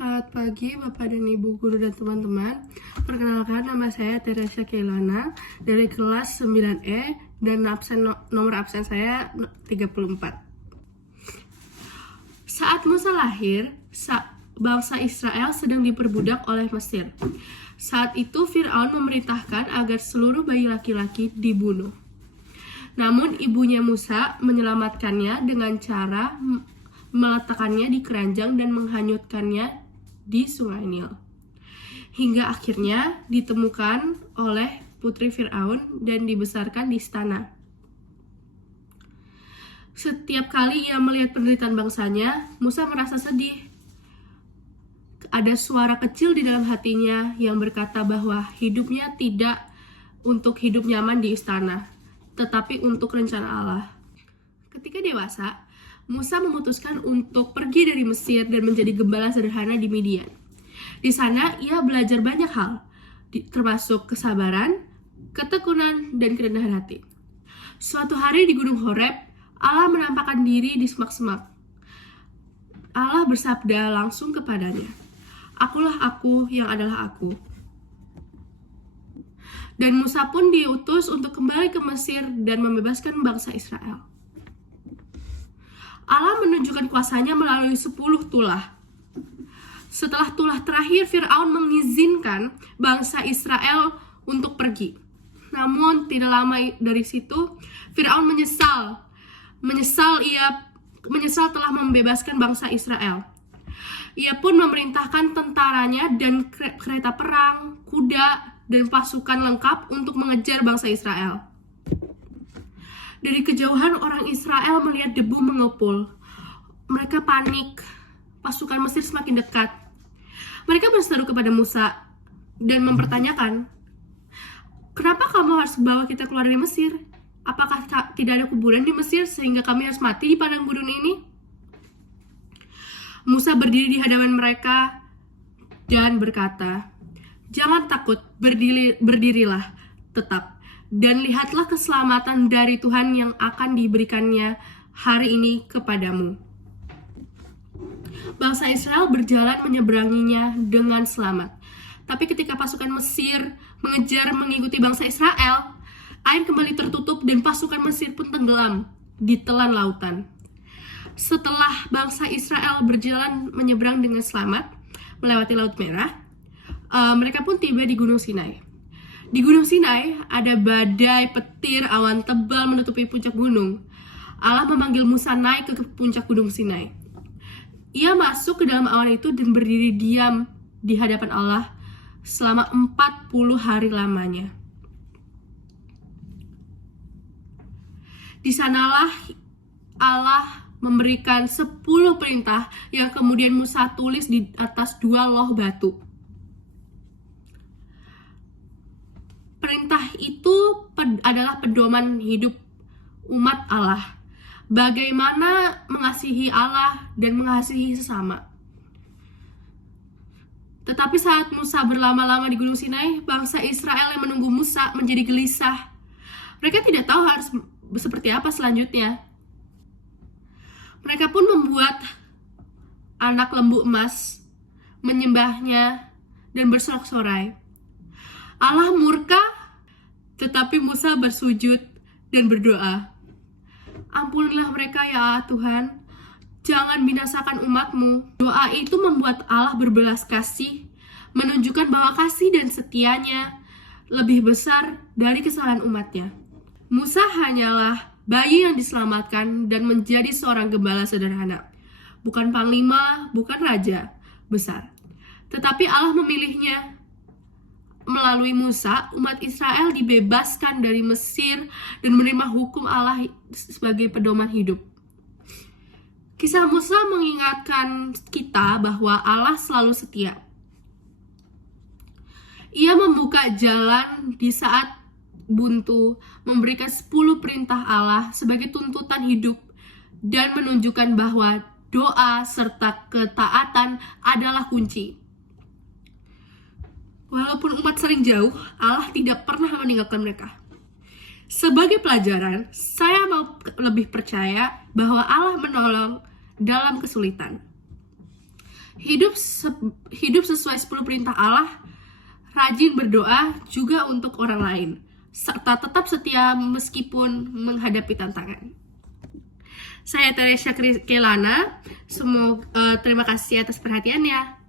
Selamat pagi Bapak dan Ibu Guru dan teman-teman. Perkenalkan, nama saya Teresia Keilana dari kelas 9E dan nomor absen saya 34. Saat Musa lahir, bangsa Israel sedang diperbudak oleh Mesir. Saat itu Fir'aun memerintahkan agar seluruh bayi laki-laki dibunuh. Namun ibunya Musa menyelamatkannya dengan cara meletakkannya di keranjang dan menghanyutkannya di sungai Nil. Hingga akhirnya ditemukan oleh putri Fir'aun dan dibesarkan di istana. Setiap kali ia melihat penderitaan bangsanya, Musa merasa sedih. Ada suara kecil di dalam hatinya yang berkata bahwa hidupnya tidak untuk hidup nyaman di istana, tetapi untuk rencana Allah. Ketika dewasa, Musa memutuskan untuk pergi dari Mesir dan menjadi gembala sederhana di Midian. Di sana ia belajar banyak hal, termasuk kesabaran, ketekunan, dan kerendahan hati. Suatu hari di Gunung Horeb, Allah menampakkan diri di semak-semak. Allah bersabda langsung kepadanya, "Akulah aku yang adalah aku." Dan Musa pun diutus untuk kembali ke Mesir dan membebaskan bangsa Israel. Allah menunjukkan kuasanya melalui 10 tulah. Setelah tulah terakhir, Fir'aun mengizinkan bangsa Israel untuk pergi. Namun tidak lama dari situ, Fir'aun menyesal telah membebaskan bangsa Israel. Ia pun memerintahkan tentaranya dan kereta perang, kuda, dan pasukan lengkap untuk mengejar bangsa Israel. Dari kejauhan orang Israel melihat debu mengepul. Mereka panik. Pasukan Mesir semakin dekat. Mereka berseru kepada Musa dan mempertanyakan, "Kenapa kamu harus bawa kita keluar dari Mesir? Apakah tidak ada kuburan di Mesir sehingga kami harus mati di padang gurun ini?" Musa berdiri di hadapan mereka dan berkata, "Jangan takut, berdirilah tetap. Dan lihatlah keselamatan dari Tuhan yang akan diberikannya hari ini kepadamu." Bangsa Israel berjalan menyeberanginya dengan selamat. Tapi ketika pasukan Mesir mengejar mengikuti bangsa Israel, air kembali tertutup dan pasukan Mesir pun tenggelam di telan lautan. Setelah bangsa Israel berjalan menyeberang dengan selamat melewati Laut Merah, mereka pun tiba di Gunung Sinai. Di Gunung Sinai ada badai, petir, awan tebal menutupi puncak gunung. Allah memanggil Musa naik ke puncak Gunung Sinai. Ia masuk ke dalam awan itu dan berdiri diam di hadapan Allah selama 40 hari lamanya. Di sanalah Allah memberikan 10 perintah yang kemudian Musa tulis di atas 2 loh batu. Perintah itu adalah pedoman hidup umat Allah. Bagaimana mengasihi Allah dan mengasihi sesama. Tetapi saat Musa berlama-lama di Gunung Sinai, bangsa Israel yang menunggu Musa menjadi gelisah. Mereka tidak tahu harus seperti apa selanjutnya. Mereka pun membuat anak lembu emas, menyembahnya, dan bersorak-sorai. Allah murka, tetapi Musa bersujud dan berdoa, "Ampunilah mereka ya Tuhan, jangan binasakan umatmu." Doa itu membuat Allah berbelas kasih, menunjukkan bahwa kasih dan setianya lebih besar dari kesalahan umatnya. Musa hanyalah bayi yang diselamatkan dan menjadi seorang gembala sederhana. Bukan panglima, bukan raja besar. Tetapi Allah memilihnya. Melalui Musa, umat Israel dibebaskan dari Mesir dan menerima hukum Allah sebagai pedoman hidup. Kisah Musa mengingatkan kita bahwa Allah selalu setia. Ia membuka jalan di saat buntu, memberikan 10 perintah Allah sebagai tuntutan hidup, dan menunjukkan bahwa doa serta ketaatan adalah kunci. Walaupun umat sering jauh, Allah tidak pernah meninggalkan mereka. Sebagai pelajaran, saya mau lebih percaya bahwa Allah menolong dalam kesulitan. Hidup sesuai 10 perintah Allah, rajin berdoa juga untuk orang lain, serta tetap setia meskipun menghadapi tantangan. Saya Teresia Kelana. Terima kasih atas perhatiannya.